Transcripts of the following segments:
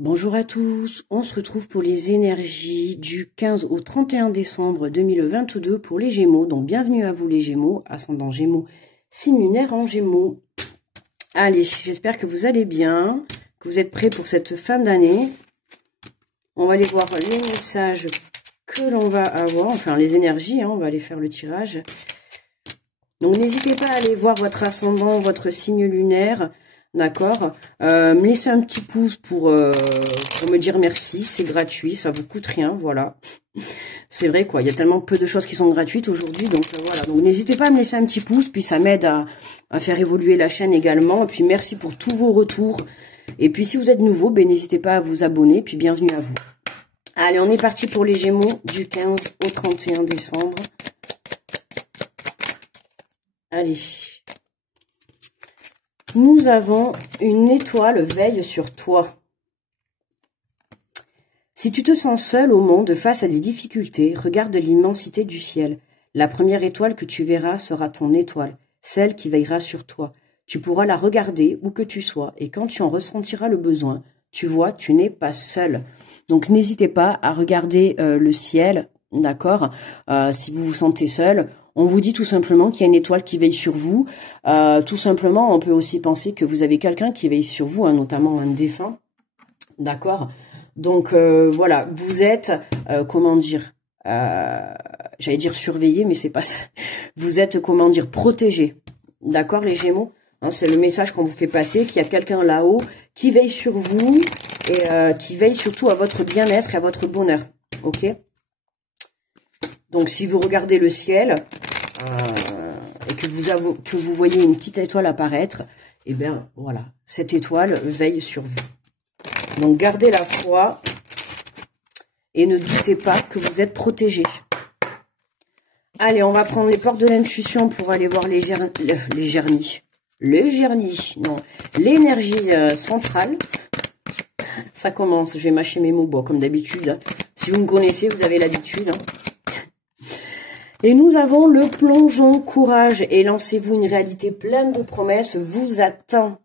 Bonjour à tous, on se retrouve pour les énergies du 15 au 31 décembre 2022 pour les Gémeaux. Donc bienvenue à vous les Gémeaux, ascendant Gémeaux, signe lunaire en Gémeaux. Allez, j'espère que vous allez bien, que vous êtes prêts pour cette fin d'année. On va aller voir les messages que l'on va avoir, enfin les énergies, on va aller faire le tirage. Donc n'hésitez pas à aller voir votre ascendant, votre signe lunaire. D'accord, me laissez un petit pouce pour me dire merci, c'est gratuit, ça vous coûte rien, voilà. C'est vrai quoi, il y a tellement peu de choses qui sont gratuites aujourd'hui, donc voilà. Donc n'hésitez pas à me laisser un petit pouce, puis ça m'aide à faire évoluer la chaîne également. Et puis merci pour tous vos retours. Et puis si vous êtes nouveau, ben n'hésitez pas à vous abonner, puis bienvenue à vous. Allez, on est parti pour les Gémeaux du 15 au 31 décembre. Allez. Nous avons une étoile veille sur toi. Si tu te sens seul au monde face à des difficultés, regarde l'immensité du ciel. La première étoile que tu verras sera ton étoile, celle qui veillera sur toi. Tu pourras la regarder où que tu sois, et quand tu en ressentiras le besoin, tu vois, tu n'es pas seul. Donc n'hésitez pas à regarder le ciel, d'accord, si vous vous sentez seul. On vous dit tout simplement qu'il y a une étoile qui veille sur vous. Tout simplement, on peut aussi penser que vous avez quelqu'un qui veille sur vous, notamment un défunt. D'accord. Donc voilà, vous êtes, comment dire, j'allais dire surveillé, mais c'est pas ça. Vous êtes, comment dire, protégé. D'accord, les Gémeaux, c'est le message qu'on vous fait passer, qu'il y a quelqu'un là-haut qui veille sur vous et qui veille surtout à votre bien-être et à votre bonheur. Ok. Donc si vous regardez le ciel et que vous voyez une petite étoile apparaître, et bien voilà, cette étoile veille sur vous. Donc gardez la foi et ne doutez pas que vous êtes protégé. Allez, on va prendre les portes de l'intuition pour aller voir l'énergie centrale. Ça commence, je vais mâcher mes mots, bon, comme d'habitude. Si vous me connaissez, vous avez l'habitude. Et nous avons le plongeon courage et lancez-vous, une réalité pleine de promesses vous attend.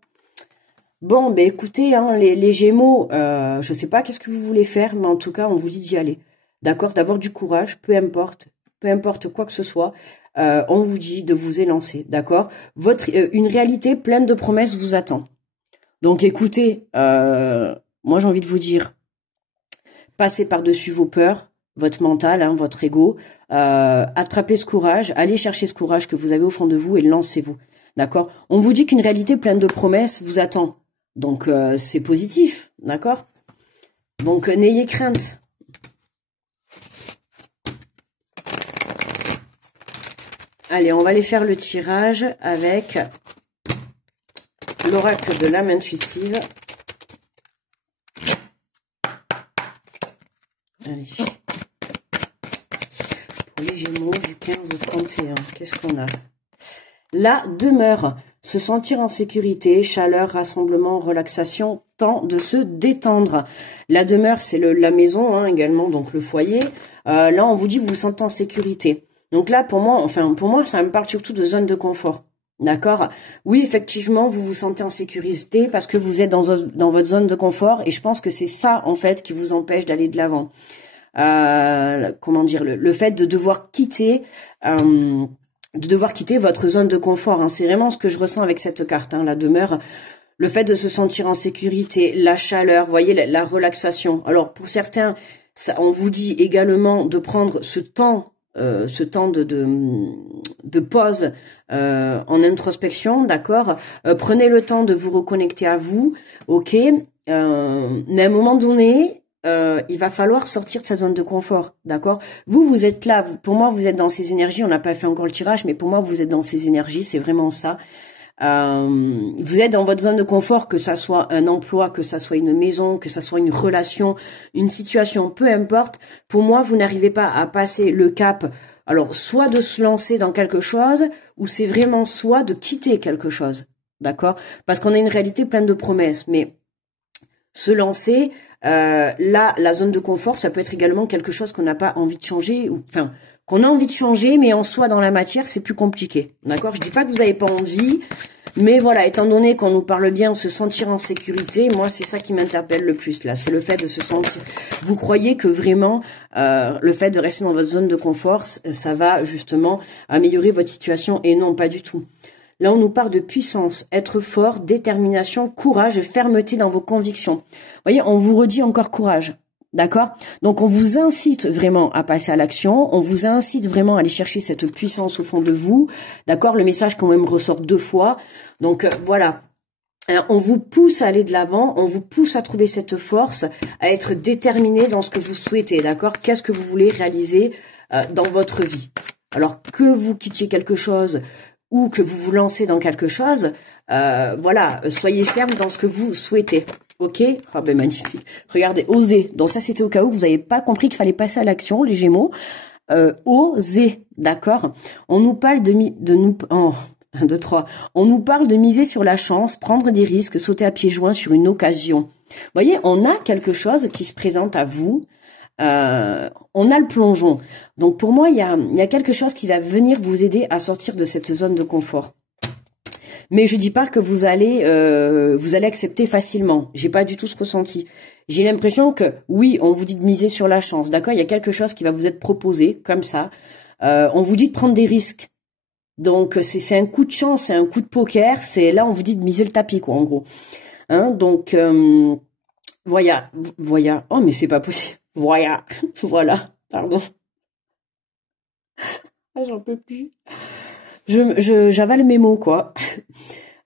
Bon, ben écoutez, les Gémeaux, je sais pas qu'est-ce que vous voulez faire, mais en tout cas, on vous dit d'y aller. D'accord, d'avoir du courage, peu importe quoi que ce soit, on vous dit de vous élancer, d'accord. Une réalité pleine de promesses vous attend. Donc écoutez, moi j'ai envie de vous dire, passez par-dessus vos peurs, votre mental, votre ego, attrapez ce courage, allez chercher ce courage que vous avez au fond de vous et lancez-vous, d'accord. On vous dit qu'une réalité pleine de promesses vous attend, donc c'est positif, d'accord. Donc n'ayez crainte. Allez, on va aller faire le tirage avec l'oracle de l'âme intuitive. Allez. Pour les Gémeaux du 15 au 31, qu'est-ce qu'on a? La demeure, se sentir en sécurité, chaleur, rassemblement, relaxation, temps de se détendre. La demeure, c'est la maison, également, donc le foyer. Là, on vous dit que vous vous sentez en sécurité. Donc là, pour moi, ça me parle surtout de zone de confort. D'accord? Oui, effectivement, vous vous sentez en sécurité parce que vous êtes dans votre zone de confort et je pense que c'est ça, en fait, qui vous empêche d'aller de l'avant. Comment dire, le fait de devoir quitter votre zone de confort. C'est vraiment ce que je ressens avec cette carte, la demeure. Le fait de se sentir en sécurité, la chaleur, vous voyez, la relaxation. Alors, pour certains, on vous dit également de prendre ce temps de pause en introspection, d'accord. Prenez le temps de vous reconnecter à vous, ok. Mais à un moment donné, il va falloir sortir de sa zone de confort, d'accord. Vous êtes là, pour moi vous êtes dans ces énergies, on n'a pas fait encore le tirage, mais pour moi vous êtes dans ces énergies, c'est vraiment ça. Vous êtes dans votre zone de confort, que ça soit un emploi, que ça soit une maison, que ça soit une relation, une situation, peu importe. Pour moi, vous n'arrivez pas à passer le cap. Alors, soit de se lancer dans quelque chose, ou c'est vraiment soit de quitter quelque chose, d'accord? Parce qu'on a une réalité pleine de promesses, mais se lancer, là, la zone de confort, ça peut être également quelque chose qu'on n'a pas envie de changer, qu'on a envie de changer, mais en soi, dans la matière, c'est plus compliqué, d'accord? Je dis pas que vous n'avez pas envie, Mais voilà, étant donné qu'on nous parle bien, se sentir en sécurité, moi c'est ça qui m'interpelle le plus là, c'est le fait de se sentir. Vous croyez que vraiment le fait de rester dans votre zone de confort, ça va justement améliorer votre situation, et non, pas du tout. Là, on nous parle de puissance, être fort, détermination, courage et fermeté dans vos convictions. Vous voyez, on vous redit encore courage. D'accord? Donc, on vous incite vraiment à passer à l'action. On vous incite vraiment à aller chercher cette puissance au fond de vous. D'accord? Le message quand même ressort 2 fois. Donc, voilà. Alors, on vous pousse à aller de l'avant. On vous pousse à trouver cette force, à être déterminé dans ce que vous souhaitez. D'accord? Qu'est-ce que vous voulez réaliser dans votre vie? Alors, que vous quittiez quelque chose ou que vous vous lancez dans quelque chose, voilà, soyez ferme dans ce que vous souhaitez. Ok? Ah ben magnifique. Regardez, osez. Donc ça, c'était au cas où vous n'avez pas compris qu'il fallait passer à l'action, les Gémeaux. Osez, d'accord? On nous parle un, deux, trois. On nous parle de miser sur la chance, prendre des risques, sauter à pieds joints sur une occasion. Vous voyez, on a quelque chose qui se présente à vous. On a le plongeon. Donc pour moi, il y a quelque chose qui va venir vous aider à sortir de cette zone de confort. Mais je dis pas que vous allez accepter facilement. J'ai pas du tout ce ressenti. J'ai l'impression que oui, on vous dit de miser sur la chance, d'accord? Il y a quelque chose qui va vous être proposé comme ça. On vous dit de prendre des risques. Donc c'est un coup de chance, c'est un coup de poker. C'est là on vous dit de miser le tapis quoi en gros. Hein? Donc voilà. Oh mais c'est pas possible. Voilà. Pardon. Ah, j'en peux plus. J'avale mes mots, quoi.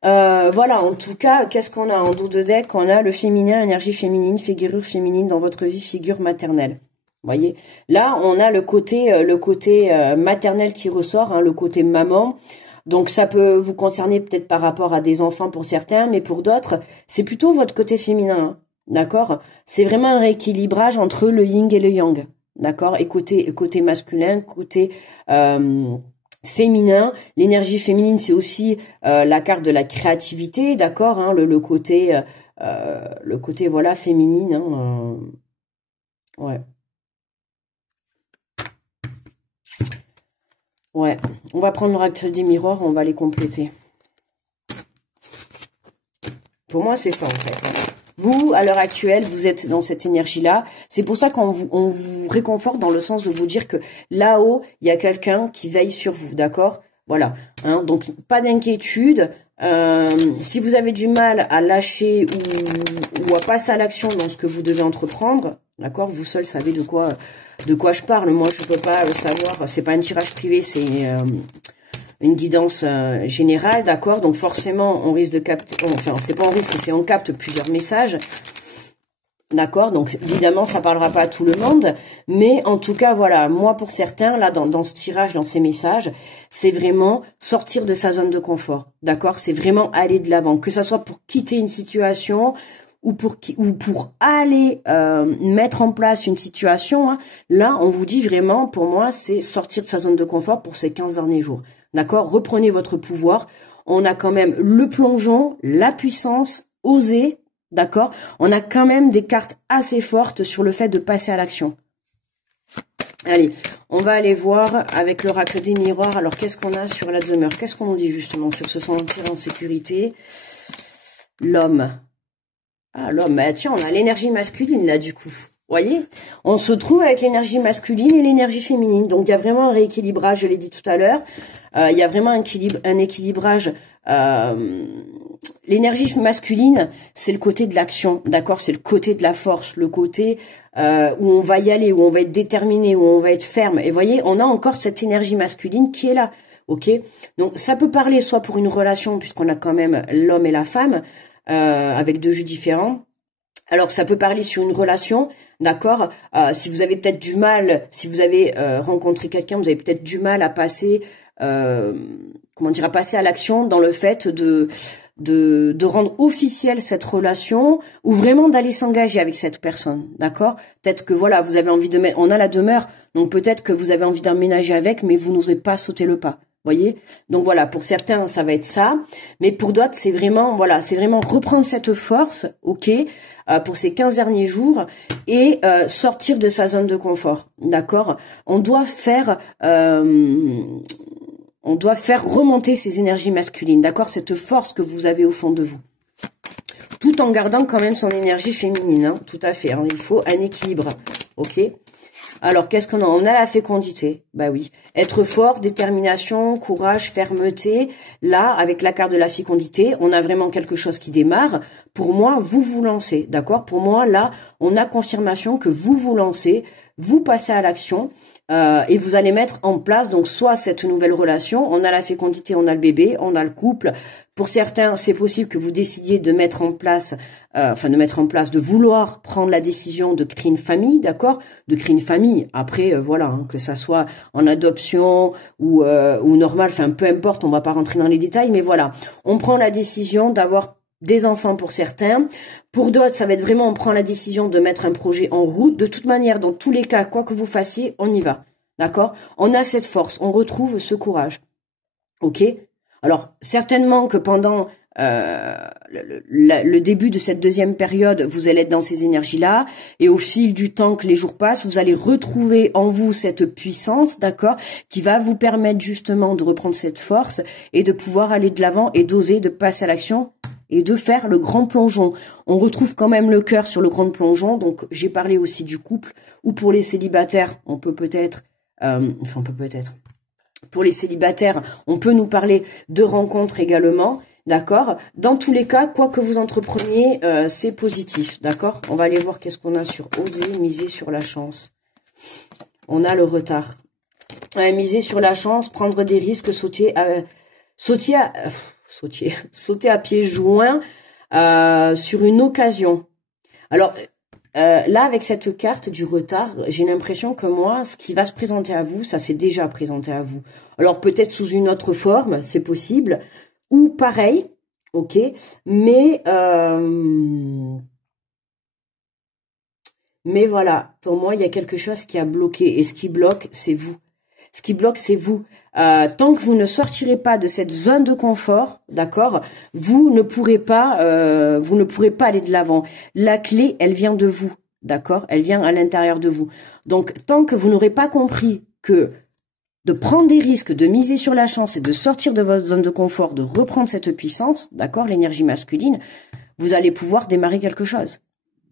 Voilà, en tout cas, qu'est-ce qu'on a en dos de deck? On a le féminin, énergie féminine, figure féminine dans votre vie, figure maternelle. Vous voyez? Là, on a le côté maternel qui ressort, hein, le côté maman. Donc, ça peut vous concerner peut-être par rapport à des enfants pour certains, mais pour d'autres, c'est plutôt votre côté féminin. Hein, d'accord? C'est vraiment un rééquilibrage entre le yin et le yang. D'accord? Et côté masculin, côté féminin. L'énergie féminine, c'est aussi la carte de la créativité, d'accord, hein, le côté voilà féminine, hein, ouais. Ouais, on va prendre l'oracle des miroirs, on va les compléter. Pour moi, c'est ça en fait. Vous, à l'heure actuelle, vous êtes dans cette énergie-là. C'est pour ça qu'on vous réconforte dans le sens de vous dire que là-haut, il y a quelqu'un qui veille sur vous, d'accord? Voilà. Hein, donc, pas d'inquiétude. Si vous avez du mal à lâcher ou à passer à l'action dans ce que vous devez entreprendre, d'accord? Vous seul savez de quoi je parle. Moi, je peux pas le savoir. C'est pas un tirage privé, c'est une guidance générale, d'accord? Donc forcément, on risque de capter, enfin, c'est pas on risque, c'est on capte plusieurs messages, d'accord? Donc évidemment, ça parlera pas à tout le monde, mais en tout cas, voilà, moi pour certains, là, dans ce tirage, dans ces messages, c'est vraiment sortir de sa zone de confort, d'accord? C'est vraiment aller de l'avant, que ça soit pour quitter une situation ou pour aller mettre en place une situation, hein. Là, on vous dit vraiment, pour moi, c'est sortir de sa zone de confort pour ces 15 derniers jours. D'accord? Reprenez votre pouvoir. On a quand même le plongeon, la puissance, oser. D'accord? On a quand même des cartes assez fortes sur le fait de passer à l'action. Allez, on va aller voir avec l'oracle des miroirs. Alors, qu'est-ce qu'on a sur la demeure? Qu'est-ce qu'on nous dit justement sur se sentir en sécurité? L'homme. Ah, l'homme. Bah, tiens, on a l'énergie masculine là, du coup. Voyez, on se trouve avec l'énergie masculine et l'énergie féminine. Donc, il y a vraiment un rééquilibrage, je l'ai dit tout à l'heure. Il y a vraiment un équilibrage. L'énergie masculine, c'est le côté de l'action, d'accord? C'est le côté de la force, le côté où on va y aller, où on va être déterminé, où on va être ferme. Et voyez, on a encore cette énergie masculine qui est là, ok? Donc, ça peut parler soit pour une relation, puisqu'on a quand même l'homme et la femme, avec 2 jeux différents. Alors, ça peut parler sur une relation, d'accord? Si vous avez peut-être du mal, si vous avez rencontré quelqu'un, vous avez peut-être du mal à passer, à passer à l'action dans le fait de rendre officielle cette relation ou vraiment d'aller s'engager avec cette personne, d'accord? Peut-être que voilà, vous avez envie on a la demeure, donc peut-être que vous avez envie d'emménager avec, mais vous n'osez pas sauter le pas. Voyez, donc voilà, pour certains ça va être ça, mais pour d'autres c'est vraiment reprendre cette force, ok, pour ces 15 derniers jours et sortir de sa zone de confort, d'accord. On doit faire On doit faire remonter ces énergies masculines, d'accord? Cette force que vous avez au fond de vous. Tout en gardant quand même son énergie féminine, hein, tout à fait. Hein, il faut un équilibre, ok? Alors, qu'est-ce qu'on a? On a la fécondité, bah oui. Être fort, détermination, courage, fermeté. Là, avec la carte de la fécondité, on a vraiment quelque chose qui démarre. Pour moi, vous vous lancez, d'accord? Pour moi, là, on a confirmation que vous vous lancez, vous passez à l'action et vous allez mettre en place, donc, soit cette nouvelle relation, on a la fécondité, on a le bébé, on a le couple. Pour certains, c'est possible que vous décidiez de mettre en place, de vouloir prendre la décision de créer une famille, d'accord? De créer une famille. Après, voilà, hein, que ça soit en adoption ou normal, enfin, peu importe, on va pas rentrer dans les détails, mais voilà. On prend la décision d'avoir des enfants pour certains. Pour d'autres, ça va être vraiment, on prend la décision de mettre un projet en route. De toute manière, dans tous les cas, quoi que vous fassiez, on y va. D'accord? On a cette force, on retrouve ce courage. Ok? Alors, certainement que pendant le début de cette deuxième période, vous allez être dans ces énergies-là, et au fil du temps que les jours passent, vous allez retrouver en vous cette puissance, d'accord, qui va vous permettre justement de reprendre cette force et de pouvoir aller de l'avant et d'oser, de passer à l'action et de faire le grand plongeon. On retrouve quand même le cœur sur le grand plongeon, donc j'ai parlé aussi du couple, ou pour les célibataires, pour les célibataires, on peut nous parler de rencontres également, d'accord? Dans tous les cas, quoi que vous entrepreniez, c'est positif, d'accord? On va aller voir qu'est-ce qu'on a sur oser, miser sur la chance. On a le retard. Miser sur la chance, prendre des risques, sauter à pieds joints sur une occasion. Alors, là, avec cette carte du retard, j'ai l'impression que moi, ce qui va se présenter à vous, ça s'est déjà présenté à vous. Alors, peut-être sous une autre forme, c'est possible, ou pareil, ok, mais voilà, pour moi, il y a quelque chose qui a bloqué, et ce qui bloque, c'est vous. Ce qui bloque, c'est vous. Tant que vous ne sortirez pas de cette zone de confort, d'accord, vous ne pourrez pas aller de l'avant. La clé, elle vient de vous, d'accord, elle vient à l'intérieur de vous. Donc, tant que vous n'aurez pas compris que de prendre des risques, de miser sur la chance et de sortir de votre zone de confort, de reprendre cette puissance, d'accord, l'énergie masculine, vous allez pouvoir démarrer quelque chose,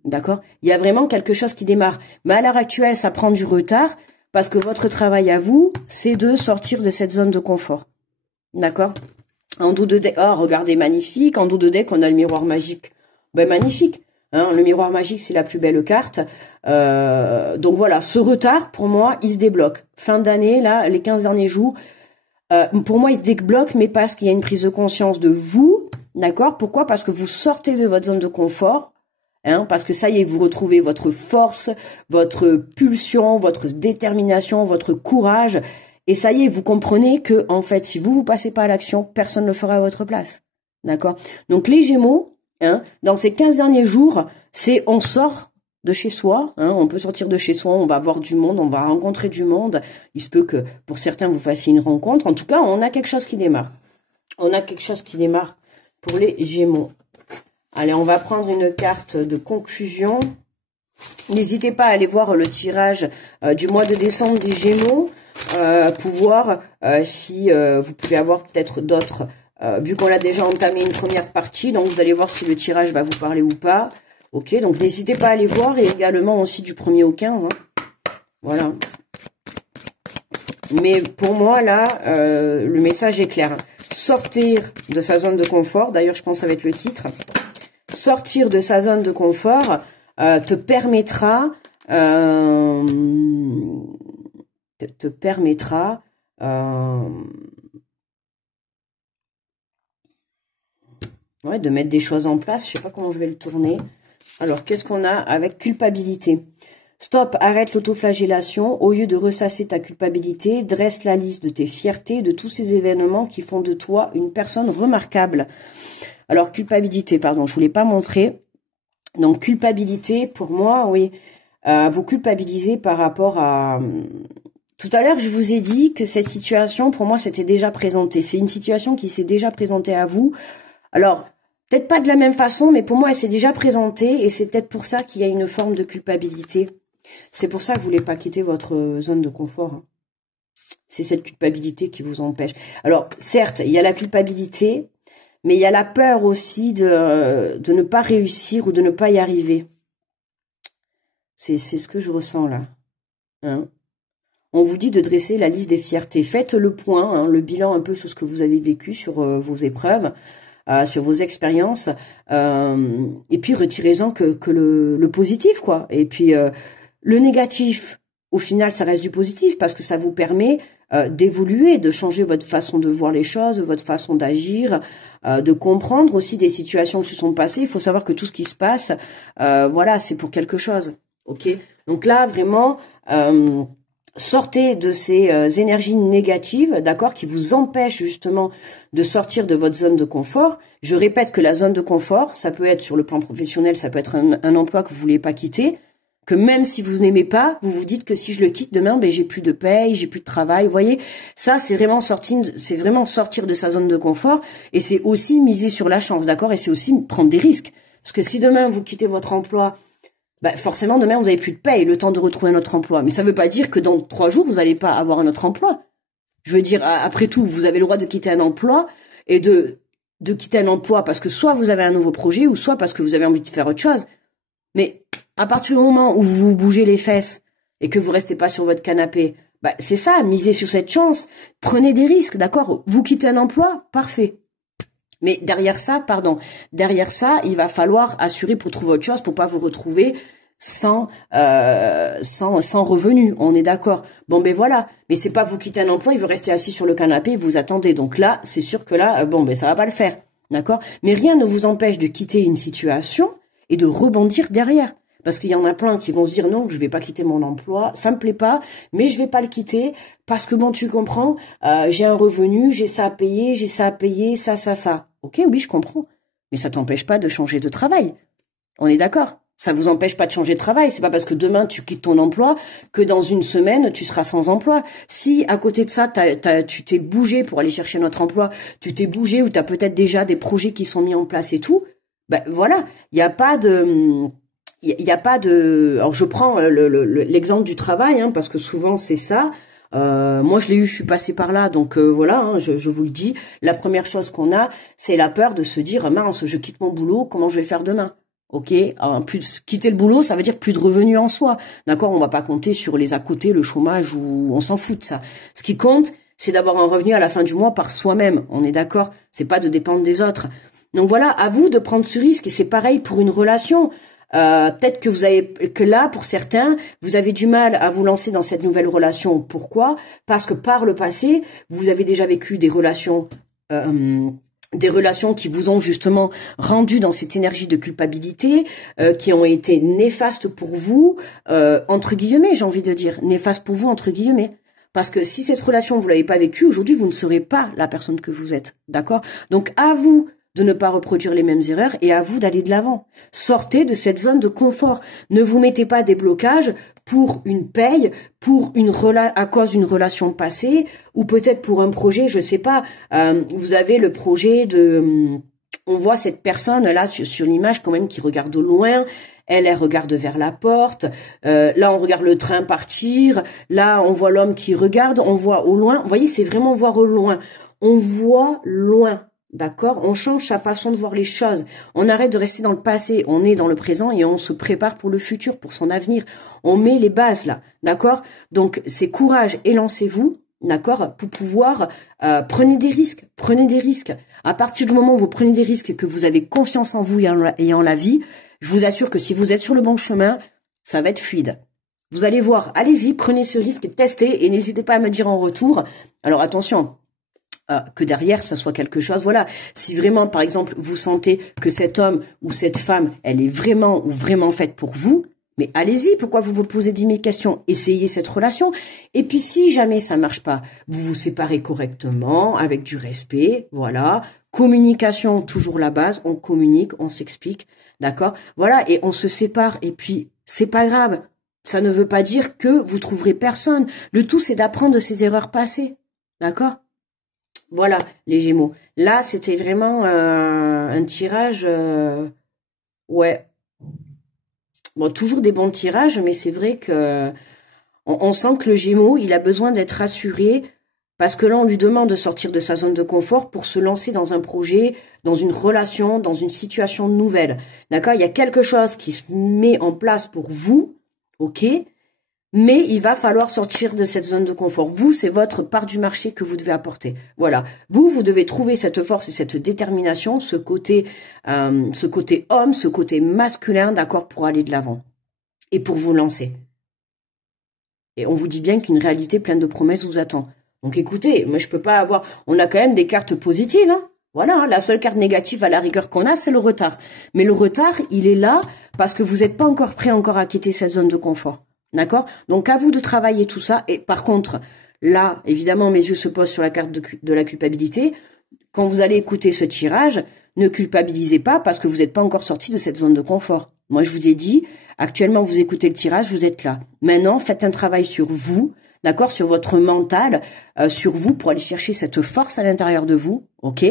d'accord. Il y a vraiment quelque chose qui démarre. Mais à l'heure actuelle, ça prend du retard. Parce que votre travail à vous, c'est de sortir de cette zone de confort. D'accord? En dos de deck, oh, regardez, magnifique. En dos de deck, on a le miroir magique. Ben, magnifique. Hein, le miroir magique, c'est la plus belle carte. Donc voilà, ce retard, pour moi, il se débloque. Fin d'année, là, les 15 derniers jours, pour moi, il se débloque, mais parce qu'il y a une prise de conscience de vous. D'accord? Pourquoi? Parce que vous sortez de votre zone de confort. Hein, parce que ça y est, vous retrouvez votre force, votre pulsion, votre détermination, votre courage. Et ça y est, vous comprenez que, en fait, si vous passez pas à l'action, personne ne le fera à votre place. D'accord? Donc, les Gémeaux, hein, dans ces 15 derniers jours, on sort de chez soi, hein, on peut sortir de chez soi, on va voir du monde, on va rencontrer du monde. Il se peut que, pour certains, vous fassiez une rencontre. En tout cas, on a quelque chose qui démarre. On a quelque chose qui démarre pour les Gémeaux. Allez, on va prendre une carte de conclusion. N'hésitez pas à aller voir le tirage du mois de décembre des Gémeaux pour voir si vous pouvez avoir peut-être d'autres. Vu qu'on a déjà entamé une première partie, donc vous allez voir si le tirage va vous parler ou pas. Ok, donc n'hésitez pas à aller voir et également aussi du 1er au 15. Hein. Voilà. Mais pour moi, là, le message est clair. Sortir de sa zone de confort, d'ailleurs je pense que ça va être le titre. Sortir de sa zone de confort te permettra ouais, de mettre des choses en place. Je sais pas comment je vais le tourner. Alors, qu'est-ce qu'on a avec culpabilité? Stop, arrête l'autoflagellation. Au lieu de ressasser ta culpabilité, dresse la liste de tes fiertés, de tous ces événements qui font de toi une personne remarquable. Alors, culpabilité, pardon, je ne vous l'ai pas montré. Donc, culpabilité, pour moi, oui, vous culpabilisez par rapport à... Tout à l'heure, je vous ai dit que cette situation, pour moi, s'était déjà présentée. C'est une situation qui s'est déjà présentée à vous. Alors, peut-être pas de la même façon, mais pour moi, elle s'est déjà présentée et c'est peut-être pour ça qu'il y a une forme de culpabilité. C'est pour ça que vous ne voulez pas quitter votre zone de confort. Hein. C'est cette culpabilité qui vous empêche. Alors, certes, il y a la culpabilité, mais il y a la peur aussi de ne pas réussir ou de ne pas y arriver. C'est ce que je ressens là. Hein. On vous dit de dresser la liste des fiertés. Faites le point, hein, le bilan un peu sur ce que vous avez vécu, sur vos épreuves, sur vos expériences. Et puis retirez-en que le positif, quoi. Et puis le négatif, au final, ça reste du positif parce que ça vous permet d'évoluer, de changer votre façon de voir les choses, votre façon d'agir, de comprendre aussi des situations qui se sont passées. Il faut savoir que tout ce qui se passe, voilà, c'est pour quelque chose. Ok. Donc là, vraiment, sortez de ces énergies négatives, d'accord, qui vous empêchent justement de sortir de votre zone de confort. Je répète que la zone de confort, ça peut être sur le plan professionnel, ça peut être un emploi que vous voulez pas quitter, que même si vous n'aimez pas, vous vous dites que si je le quitte demain, ben j'ai plus de paye, j'ai plus de travail. Vous voyez, ça c'est vraiment sortir de sa zone de confort, et c'est aussi miser sur la chance, d'accord, et c'est aussi prendre des risques, parce que si demain vous quittez votre emploi, bah forcément demain vous n'avez plus de paye, le temps de retrouver un autre emploi. Mais ça ne veut pas dire que dans 3 jours vous n'allez pas avoir un autre emploi. Je veux dire, après tout, vous avez le droit de quitter un emploi et de quitter un emploi parce que soit vous avez un nouveau projet ou soit parce que vous avez envie de faire autre chose. Mais à partir du moment où vous bougez les fesses et que vous restez pas sur votre canapé, bah c'est ça, misez sur cette chance, prenez des risques, d'accord? Vous quittez un emploi, parfait. Mais derrière ça, il va falloir assurer pour trouver autre chose, pour pas vous retrouver sans revenu. On est d'accord. Bon ben voilà. Mais c'est pas vous quittez un emploi, il veut rester assis sur le canapé et vous attendez. Donc là, c'est sûr que là, bon ben ça va pas le faire. D'accord? Mais rien ne vous empêche de quitter une situation et de rebondir derrière. Parce qu'il y en a plein qui vont se dire non, je vais pas quitter mon emploi, ça me plaît pas, mais je vais pas le quitter parce que bon, tu comprends, j'ai un revenu, j'ai ça à payer, ça. Ok, oui, je comprends. Mais ça t'empêche pas de changer de travail. On est d'accord. Ça vous empêche pas de changer de travail. C'est pas parce que demain tu quittes ton emploi que dans une semaine tu seras sans emploi. Si à côté de ça tu t'es bougé pour aller chercher notre emploi, tu t'es bougé ou t'as peut-être déjà des projets qui sont mis en place et tout, ben voilà, il n'y a pas de alors je prends l'exemple du travail, hein, parce que souvent c'est ça. Moi je l'ai eu, je suis passée par là, donc voilà, hein, je vous le dis. La première chose qu'on a, c'est la peur de se dire mince, je quitte mon boulot, comment je vais faire demain? Ok, quitter le boulot, ça veut dire plus de revenus en soi, d'accord? On va pas compter sur les à côté, le chômage, ou on s'en fout de ça. Ce qui compte, c'est d'avoir un revenu à la fin du mois par soi-même. On est d'accord? C'est pas de dépendre des autres. Donc voilà, à vous de prendre ce risque, et c'est pareil pour une relation. Peut-être que là, pour certains, vous avez du mal à vous lancer dans cette nouvelle relation. Pourquoi? Parce que par le passé, vous avez déjà vécu des relations qui vous ont justement rendu dans cette énergie de culpabilité, qui ont été néfastes pour vous, entre guillemets, j'ai envie de dire, néfastes pour vous, entre guillemets. Parce que si cette relation, vous l'avez pas vécue, aujourd'hui, vous ne serez pas la personne que vous êtes. D'accord? Donc, à vous de ne pas reproduire les mêmes erreurs et à vous d'aller de l'avant. Sortez de cette zone de confort. Ne vous mettez pas des blocages pour une paye, à cause d'une relation passée, ou peut-être pour un projet, je sais pas. Vous avez le projet on voit cette personne là sur l'image quand même qui regarde au loin. Elle regarde vers la porte. Là, on regarde le train partir. Là, on voit l'homme qui regarde. On voit au loin. Vous voyez, c'est vraiment voir au loin. On voit loin. D'accord? On change sa façon de voir les choses. On arrête de rester dans le passé. On est dans le présent et on se prépare pour le futur, pour son avenir. On met les bases là. D'accord? Donc, c'est courage et lancez-vous. D'accord? Pour pouvoir, prenez des risques. Prenez des risques. À partir du moment où vous prenez des risques et que vous avez confiance en vous et en la vie, je vous assure que si vous êtes sur le bon chemin, ça va être fluide. Vous allez voir. Allez-y, prenez ce risque, testez et n'hésitez pas à me dire en retour. Alors attention. Que derrière ça soit quelque chose, voilà. Si vraiment, par exemple, vous sentez que cet homme ou cette femme, elle est vraiment ou vraiment faite pour vous, mais allez-y, pourquoi vous vous posez 10 000 questions? Essayez cette relation. Et puis si jamais ça marche pas, vous vous séparez correctement, avec du respect, voilà. Communication, toujours la base, on communique, on s'explique, d'accord? Voilà, et on se sépare, et puis c'est pas grave. Ça ne veut pas dire que vous trouverez personne. Le tout, c'est d'apprendre de ses erreurs passées, d'accord? Voilà, les Gémeaux. Là, c'était vraiment un tirage, ouais. Bon, toujours des bons tirages, mais c'est vrai que On sent que le Gémeaux, il a besoin d'être rassuré parce que là, on lui demande de sortir de sa zone de confort pour se lancer dans un projet, dans une relation, dans une situation nouvelle. D'accord? Il y a quelque chose qui se met en place pour vous, ok? Mais il va falloir sortir de cette zone de confort. Vous, c'est votre part du marché que vous devez apporter. Voilà. Vous devez trouver cette force et cette détermination, ce côté homme, ce côté masculin, d'accord, pour aller de l'avant et pour vous lancer. Et on vous dit bien qu'une réalité pleine de promesses vous attend. Donc écoutez, moi je peux pas avoir... On a quand même des cartes positives, hein. Voilà, hein, la seule carte négative à la rigueur qu'on a, c'est le retard. Mais le retard, il est là parce que vous n'êtes pas encore prêt encore à quitter cette zone de confort. D'accord? Donc à vous de travailler tout ça. Et par contre, là, évidemment, mes yeux se posent sur la carte de la culpabilité. Quand vous allez écouter ce tirage, ne culpabilisez pas parce que vous n'êtes pas encore sorti de cette zone de confort. Moi, je vous ai dit, actuellement, vous écoutez le tirage, vous êtes là. Maintenant, faites un travail sur vous, d'accord, sur votre mental, sur vous pour aller chercher cette force à l'intérieur de vous, ok?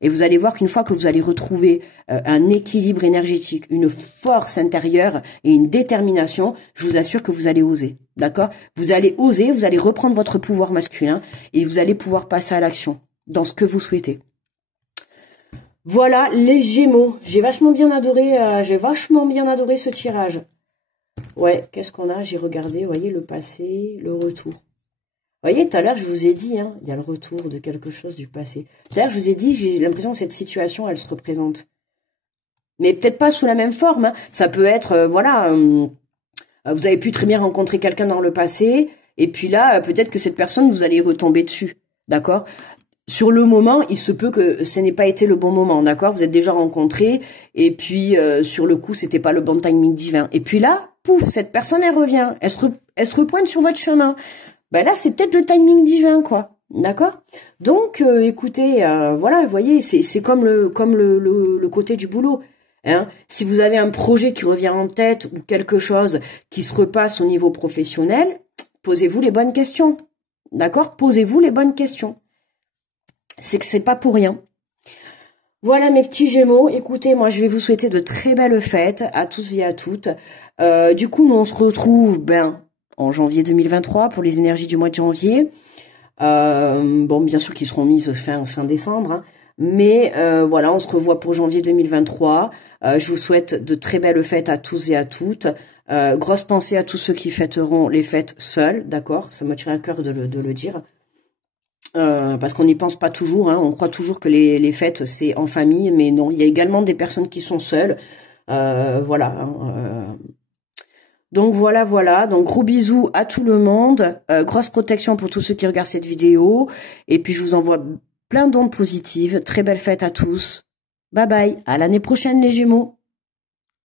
Et vous allez voir qu'une fois que vous allez retrouver un équilibre énergétique, une force intérieure et une détermination, je vous assure que vous allez oser, d'accord? Vous allez oser, vous allez reprendre votre pouvoir masculin et vous allez pouvoir passer à l'action dans ce que vous souhaitez. Voilà les Gémeaux. J'ai vachement bien adoré ce tirage. Ouais, qu'est-ce qu'on a? J'ai regardé, vous voyez, le passé, le retour. Vous voyez, tout à l'heure, je vous ai dit, hein, il y a le retour de quelque chose du passé. Tout à l'heure, je vous ai dit, j'ai l'impression que cette situation, elle se représente. Mais peut-être pas sous la même forme. Hein. Ça peut être, vous avez pu très bien rencontrer quelqu'un dans le passé, et puis là, peut-être que cette personne, vous allez retomber dessus. D'accord? Sur le moment, il se peut que ce n'ait pas été le bon moment, d'accord? Vous êtes déjà rencontrés, et puis sur le coup, c'était pas le bon timing divin. Et puis là, pouf, cette personne, elle revient, elle se repointe sur votre chemin. Ben là, c'est peut-être le timing divin, quoi, d'accord? Donc, écoutez, voilà, vous voyez, c'est comme le côté du boulot. Hein? Si vous avez un projet qui revient en tête ou quelque chose qui se repasse au niveau professionnel, posez-vous les bonnes questions, d'accord? Posez-vous les bonnes questions. C'est que c'est pas pour rien. Voilà mes petits Gémeaux, écoutez, moi je vais vous souhaiter de très belles fêtes à tous et à toutes. Du coup, nous on se retrouve en janvier 2023 pour les énergies du mois de janvier. Bon, bien sûr qu'ils seront mises fin décembre, hein. Mais voilà, on se revoit pour janvier 2023. Je vous souhaite de très belles fêtes à tous et à toutes. Grosse pensée à tous ceux qui fêteront les fêtes seuls, d'accord? Ça me tient à cœur de le dire. Parce qu'on n'y pense pas toujours, hein, on croit toujours que les fêtes c'est en famille, mais non, il y a également des personnes qui sont seules, voilà. Donc voilà, donc gros bisous à tout le monde, grosse protection pour tous ceux qui regardent cette vidéo, et puis je vous envoie plein d'ondes positives, très belle fête à tous, bye bye, à l'année prochaine les Gémeaux.